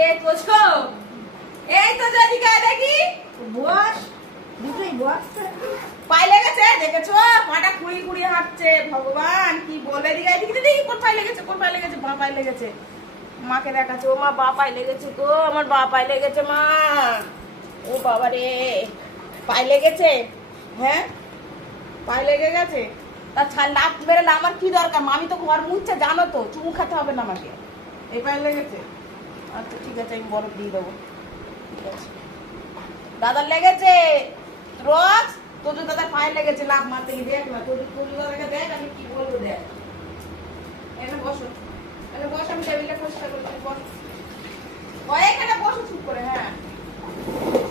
কে তোছো? এই তো জদিকা দেখি। বস দুটোই বস। পায়ে লেগেছে দেখেছো? পাটা কুড়ি কুড়ি হাঁটছে। ভগবান কি বলে দিকে এদিকে দেখি কোন পায়ে লেগেছে, কোন পায়ে লেগেছে? বাঁ পায়ে লেগেছে। মাকে দেখাচ্ছে, ও মা বাঁ পায়ে লেগেছে গো, আমার বাঁ পায়ে লেগেছে মা। ও বাবা রে, পায়ে লেগেছে? হ্যাঁ পায়ে লেগে গেছে। তা ছাড় লাভ মেরে আমার কি দরকার? আমি তো ঘর মুছছে জানো তো, চুমু খেতে হবে না আমাকে। এই পায়ে লেগেছে? আচ্ছা ঠিক আছে, আমি বরফ দিয়ে দেবো। ঠিক আছে, দাদার লেগেছে। রোজ তোদের দাদার পায়ে লেগেছে, লাভ মারতে গিয়ে দেখ না, তোদের দাদাকে দেখ আমি কি বলবো দেখ। এখানে বসো, এখানে বসো, আমি টেবিলটা পরিষ্কার করছি, বস।